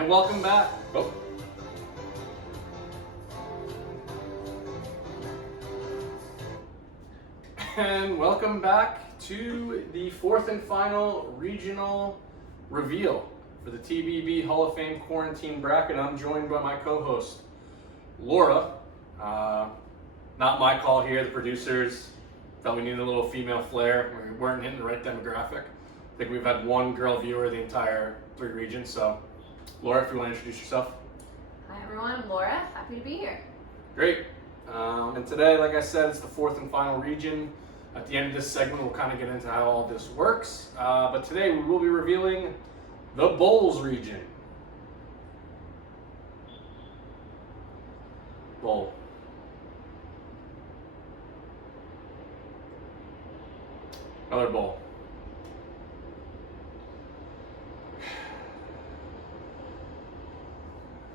And welcome back. Oh. And welcome back to the fourth and final regional reveal for the TBB Hall of Fame quarantine bracket. I'm joined by my co-host, Laura. Not my call here, the producers felt we needed a little female flair. We weren't hitting the right demographic. I think we've had one girl viewer the entire 3 regions, so Laura, if you want to introduce yourself. Hi everyone, I'm Laura. Happy to be here. Great. And today, like I said, it's the fourth and final region. At the end of this segment, we'll kind of get into how all this works. But today, we will be revealing the Bowls region. Bowl. Another bowl.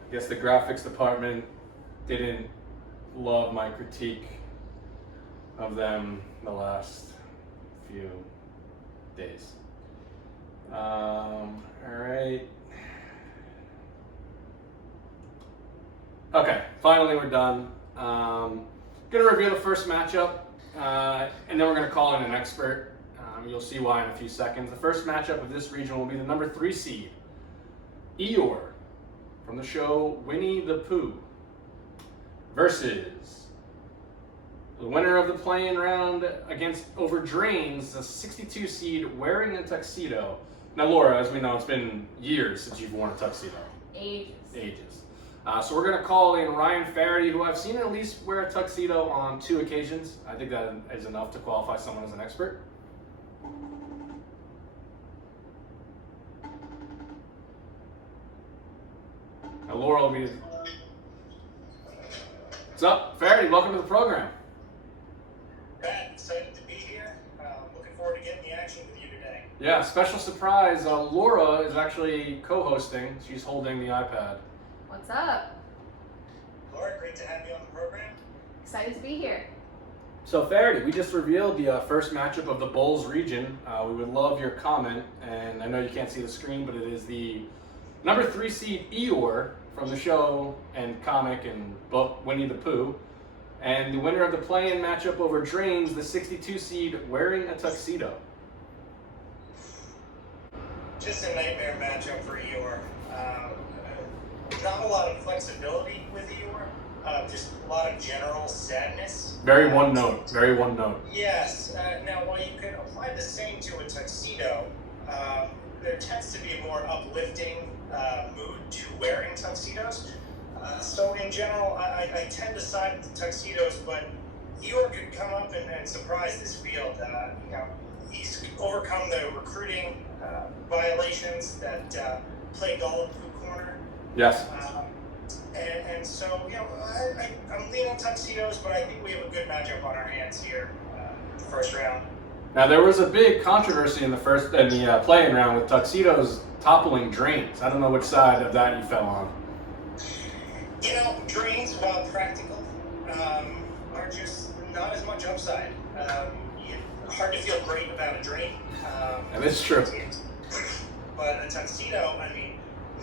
I guess the graphics department didn't love my critique of them the last few days. All right. Okay, finally we're done. Gonna review the first matchup, and then we're gonna call in an expert. You'll see why in a few seconds. The first matchup of this region will be the number 3 seed, Eeyore, from the show Winnie the Pooh, versus the winner of the play-in round against over Drains, the 62 seed wearing a tuxedo. Now, Laura, as we know, it's been years since you've worn a tuxedo. Ages. So we're going to call in Ryan Faraday, who I've seen at least wear a tuxedo on 2 occasions. I think that is enough to qualify someone as an expert. Now, Laura will be... What's up? Faraday, welcome to the program. Pat, excited to be here. Looking forward to getting the action with you today. Yeah, special surprise. Laura is actually co-hosting. She's holding the iPad. What's up? Laura, great to have you on the program. Excited to be here. So Faraday, we just revealed the first matchup of the Bowls region. We would love your comment, and I know you can't see the screen, but it is the number 3 seed Eeyore from the show and comic and book Winnie the Pooh, and the winner of the play-in matchup over Drains, the 62 seed wearing a tuxedo. Just a nightmare matchup for Eeyore. Not a lot of flexibility with Eeyore. Just a lot of general sadness. Very one note. Yes. Now, while you can apply the same to a tuxedo, there tends to be a more uplifting mood to wearing tuxedos. So in general, I tend to side with the tuxedos, but Eeyore could come up and surprise this field. He's overcome the recruiting violations that plagued all of Pooh Corner. Yes. And so, I'm leaning tuxedos, but I think we have a good matchup on our hands here in the first round. Now there was a big controversy in the play-in round with tuxedos toppling Drains. I don't know which side of that you fell on. Drains, while practical, are just not as much upside. Hard to feel great about a drain. And it's true. But a tuxedo,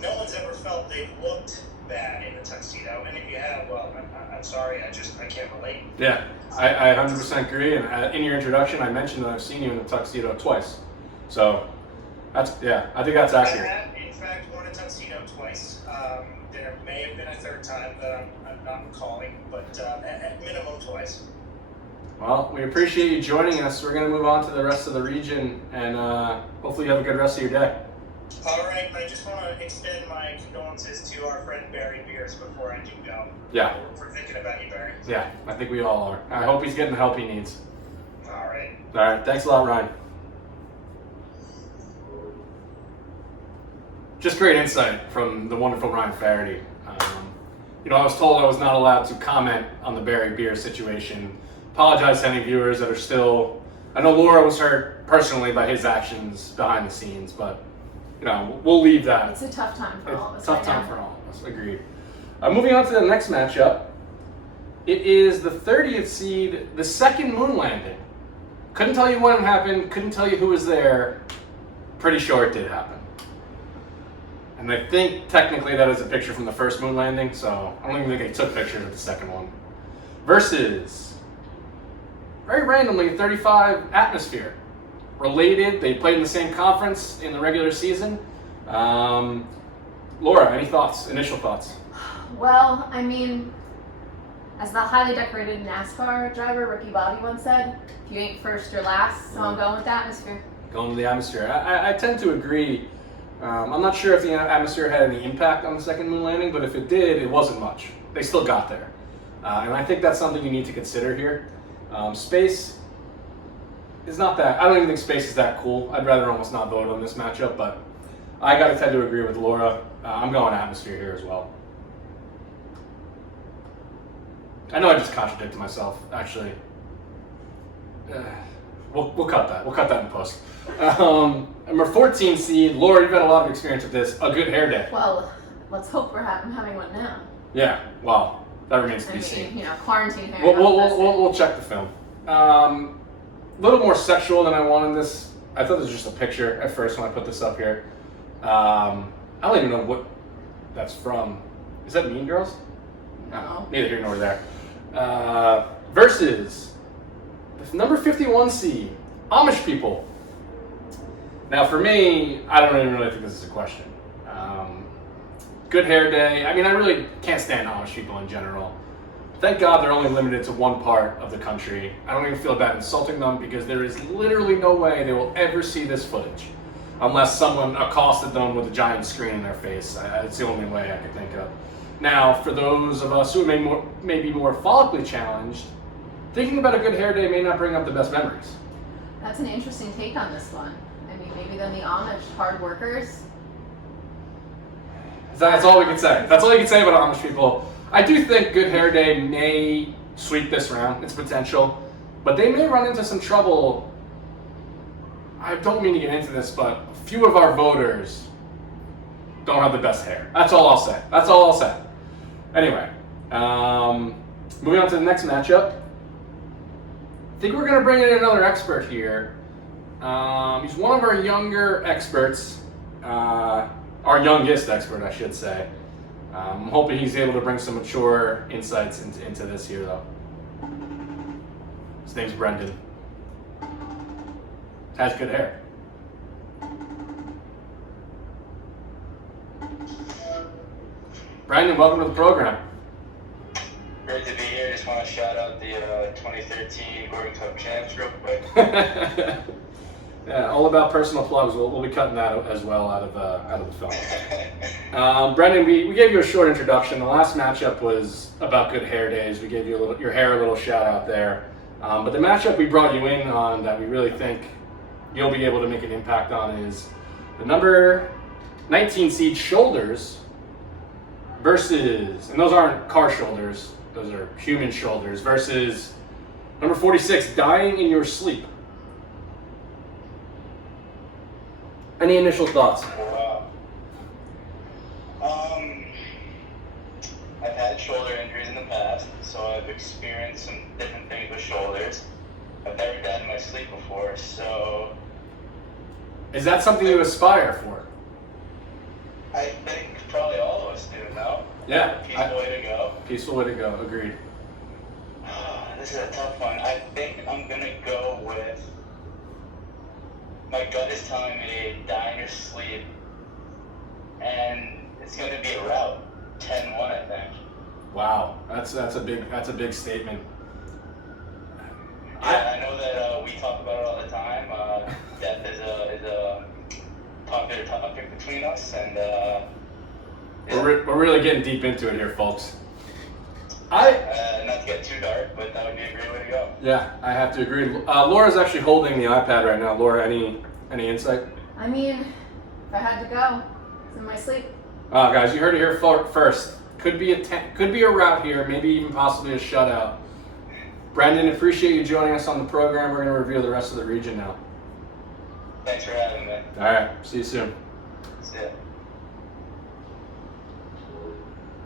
no one's ever felt they've looked bad in a tuxedo. And if you have, well, I'm sorry, I can't relate. Yeah, I 100% agree. And in your introduction, I mentioned that I've seen you in a tuxedo twice. So, I think that's accurate. I have, in fact, worn a tuxedo twice. There may have been a third time that I'm not recalling, but at minimum twice. Well, we appreciate you joining us. We're going to move on to the rest of the region, and hopefully you have a good rest of your day. All right, I just want to extend my condolences to our friend Barry Beers before I do go. Yeah. We're thinking about you, Barry. Yeah, I think we all are. I hope he's getting the help he needs. All right. All right, thanks a lot, Ryan. Just great insight from the wonderful Ryan Faraday. I was told I was not allowed to comment on the Barry Beer situation. Apologize to any viewers that are still... I know Laura was hurt personally by his actions behind the scenes, but, we'll leave that. It's a tough time for all of us. Tough time for all of us, agreed. Moving on to the next matchup. It is the 30th seed, the second moon landing. Couldn't tell you when it happened, couldn't tell you who was there. Pretty sure it did happen. And I think technically that is a picture from the first moon landing, so I don't even think they took pictures of the second one. Versus, very randomly, 35 Atmosphere. Related, they played in the same conference in the regular season. Laura, any thoughts, initial thoughts? Well, I mean, as the highly decorated NASCAR driver Ricky Bobby once said, if you ain't first, you're last, so I'm going with the Atmosphere. Going to the Atmosphere. I tend to agree. I'm not sure if the Atmosphere had any impact on the second moon landing, but if it did, it wasn't much. They still got there. And I think that's something you need to consider here. Space is not that, I don't even think space is that cool. I'd rather almost not vote on this matchup, but I gotta tend to agree with Laura. I'm going Atmosphere here as well. I know I just contradicted myself, actually. We'll cut that. We'll cut that in post. Number 14 seed, Laura, you've had a lot of experience with this. A Good Hair Day. Well, let's hope we're having one now. Yeah, well, that remains to I be mean, seen. you know, quarantine hair. We'll check the film. A little more sexual than I wanted this. I thought this was just a picture at first when I put this up here. I don't even know what that's from. Is that Mean Girls? No. Neither here nor there. Versus the number 51 seed, Amish people. Now for me, I don't even really think this is a question. Good Hair Day. I mean, I really can't stand Amish people in general. Thank God they're only limited to one part of the country. I don't even feel bad insulting them because there is literally no way they will ever see this footage unless someone accosted them with a giant screen in their face. It's the only way I could think of. Now, for those of us who may be more follically challenged, thinking about a Good Hair Day may not bring up the best memories. That's an interesting take on this one. I mean, maybe then the Amish hard workers. That's all we can say. That's all you can say about Amish people. I do think Good Hair Day may sweep this round. It's potential. But they may run into some trouble. I don't mean to get into this, but a few of our voters don't have the best hair. That's all I'll say. That's all I'll say. Anyway, moving on to the next matchup. I think we're going to bring in another expert here. He's one of our younger experts. Our youngest expert, I should say. I'm hoping he's able to bring some mature insights into this here, though. His name's Brendan. Has good hair. Brendan, welcome to the program. Great to be here. Just want to shout out the 2013 Gordon Cup champs real quick. Yeah, all about personal plugs. We'll be cutting that as well out of the film. Brendan, we gave you a short introduction. The last matchup was about Good Hair Days. We gave you your hair a little shout out there. But the matchup we brought you in on that we really think you'll be able to make an impact on is the number 19 seed Shoulders versus, and those aren't car shoulders, those are human shoulders, versus number 46, Dying in Your Sleep. Any initial thoughts? Wow. I've had shoulder injuries in the past, so I've experienced some different things with shoulders. I've never died in my sleep before, so Is that something you aspire for? I think probably all of us do, no? Yeah. Peaceful way to go. Peaceful way to go, agreed. This is a tough one. I think I'm gonna go with, my gut is telling me die in your sleep, and it's gonna be a rout, 10-1, I think. Wow, that's a big statement. Yeah, I know that we talk about it all the time. Death is a popular topic between us, and We're really getting deep into it here, folks. not to get too dark, but that would be a great way to go. Yeah, I have to agree. Laura's actually holding the iPad right now. Laura, any insight? I mean, if I had to go, it's in my sleep. Guys, you heard it here first. Could be a route here, maybe even possibly a shutout. Brendan, appreciate you joining us on the program. We're going to review the rest of the region now. Thanks for having me. All right, see you soon. See ya.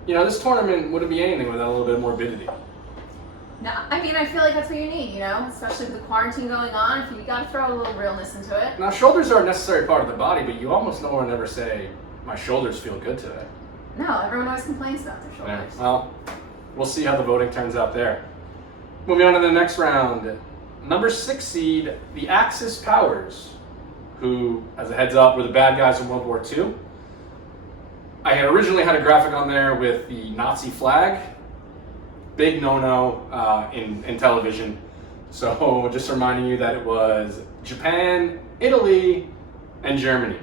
You know, this tournament wouldn't be anything without a little bit of morbidity. No, I mean, I feel like that's what you need, you know? Especially with the quarantine going on, if you gotta throw a little realness into it. Now, shoulders are a necessary part of the body, but you almost don't want to never say My shoulders feel good today. No, everyone always complains about their Yeah, shoulders. well, we'll see how the voting turns out there. Moving on to the next round. Number 6 seed, the Axis Powers, who, as a heads up, were the bad guys in World War II. I had originally had a graphic on there with the Nazi flag. Big no-no in television. So just reminding you that it was Japan, Italy, and Germany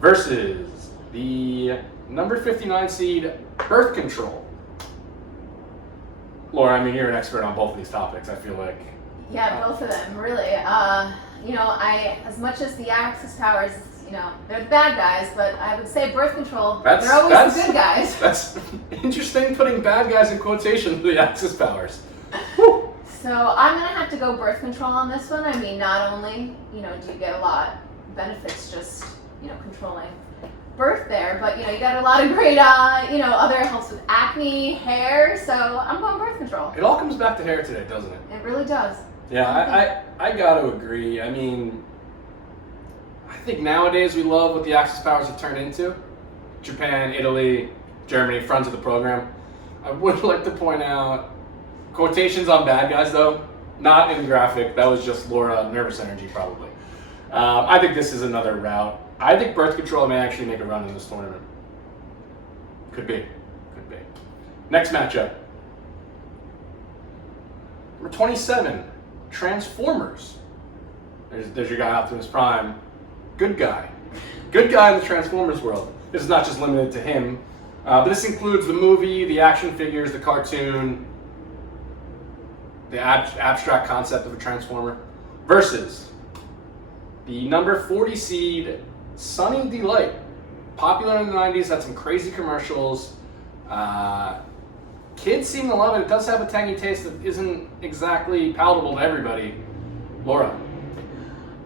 versus the number 59 seed, Birth Control. Laura, I mean, you're an expert on both of these topics, I feel like. Yeah, both of them, really. As much as the Axis powers, they're the bad guys, but I would say birth control, they're always the good guys. That's interesting, putting bad guys in quotation for the Axis powers. So I'm going to have to go birth control on this one. I mean, not only, do you get a lot of benefits just, controlling birth there, but, you got a lot of great, other helps with acne, hair, so I'm going birth control. It all comes back to hair today, doesn't it? It really does. Yeah, I got to agree. I mean, I think nowadays we love what the Axis powers have turned into. Japan, Italy, Germany, friends of the program. I would like to point out quotations on bad guys, though. Not in the graphic. That was just Laura, nervous energy, probably. I think this is another route. I think birth control may actually make a run in this tournament. Could be. Could be. Next matchup. Number 27, Transformers. There's your guy Optimus Prime. Good guy. Good guy in the Transformers world. This is not just limited to him. But this includes the movie, the action figures, the cartoon, the abstract concept of a Transformer, versus the number 40 seed, Sunny Delight. Popular in the 90s, had some crazy commercials. Kids seem to love it. It does have a tangy taste that isn't exactly palatable to everybody. Laura.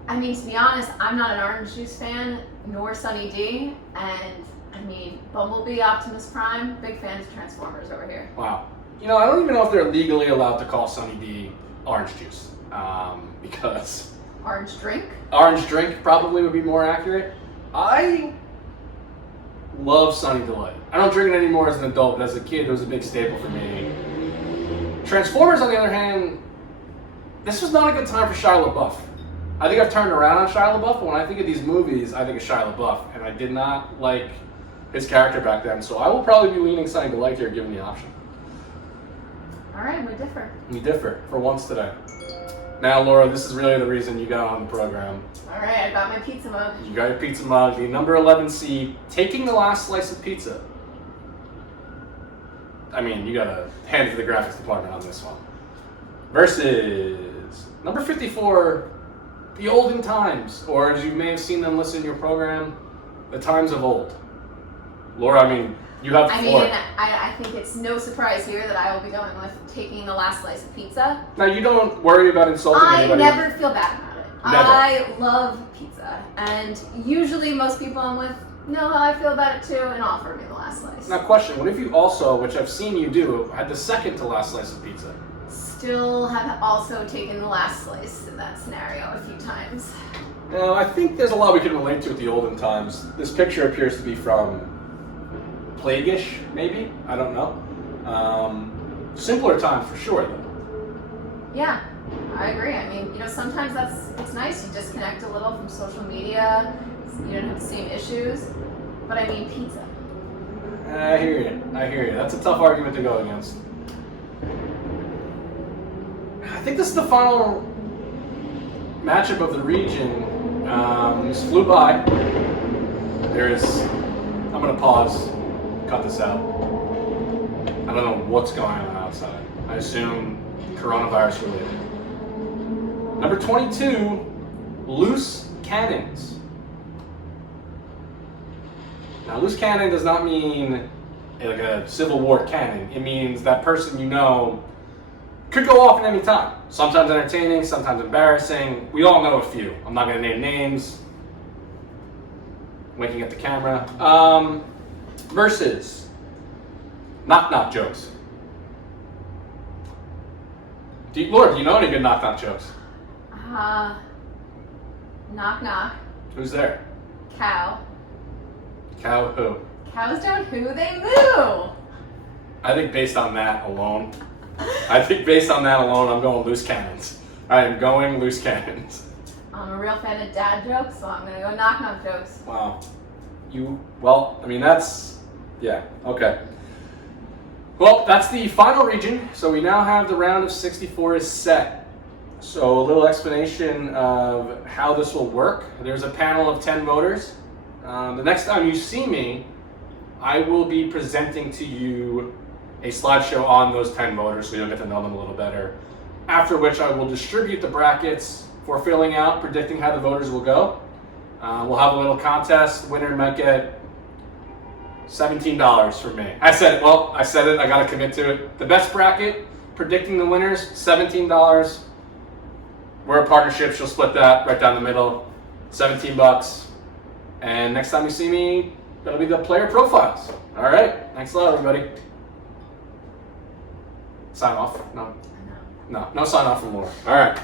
I mean, to be honest, I'm not an orange juice fan, nor Sunny D, and I mean, Bumblebee, Optimus Prime, big fans of Transformers over here. Wow. I don't even know if they're legally allowed to call Sunny D orange juice, because Orange drink? orange drink probably would be more accurate. I love Sunny Delight. I don't drink it anymore as an adult, but as a kid, it was a big staple for me. Transformers, on the other hand, this was not a good time for Shia LaBeouf. I think I've turned around on Shia LaBeouf, but when I think of these movies, I think of Shia LaBeouf, and I did not like his character back then, so I will probably be leaning Sunny Delight here, given the option. All right, we differ. We differ for once today. Now, Laura, this is really the reason you got on the program. All right, I got my pizza mug. You got your pizza mug, the number 11 seed, taking the last slice of pizza. I mean, you got to hand it to the graphics department on this one. Versus number 54, the olden times, or as you may have seen them listed in your program, the times of old. Laura, I mean, you have the floor. I think it's no surprise here that I will be going with taking the last slice of pizza. Now, you don't worry about insulting anybody. I never feel bad about it. Never. I love pizza, and usually most people I'm with know how I feel about it too and offer me the last slice. Now, question, what if you also, which I've seen you do, had the second to last slice of pizza? Still have also taken the last slice in that scenario a few times. Now, I think there's a lot we can relate to with the olden times. This picture appears to be from Plague-ish, maybe? I don't know. Simpler times for sure, though. Yeah, I agree. I mean, sometimes it's nice. You disconnect a little from social media. You don't have the same issues. But I mean, pizza. I hear you. That's a tough argument to go against. I think this is the final matchup of the region. This flew by. I'm going to pause, cut this out. I don't know what's going on outside. I assume coronavirus related. Number 22, loose cannons. Now, loose cannon does not mean like a Civil War cannon. It means that person could go off at any time. Sometimes entertaining, sometimes embarrassing. We all know a few. I'm not going to name names. Winking at the camera. Versus knock-knock jokes. Laura, do you know any good knock-knock jokes? Knock knock. Who's there? Cow. Cow who? Cows don't who, they moo. I think based on that alone, I'm going loose cannons. I am going loose cannons. I'm a real fan of dad jokes, so I'm gonna go knock jokes. Wow. Yeah, okay. Well, that's the final region. So we now have the round of 64 is set. So a little explanation of how this will work. There's a panel of 10 voters. The next time you see me, I will be presenting to you a slideshow on those 10 voters so you'll get to know them a little better. After which I will distribute the brackets for filling out, predicting how the voters will go. We'll have a little contest. The winner might get $17 from me. I said it, I gotta commit to it. The best bracket, predicting the winners, $17. We're a partnership, she'll split that right down the middle, $17. And next time you see me, that'll be the player profiles. All right, thanks a lot, everybody. Sign off? No sign off from Laura. All right.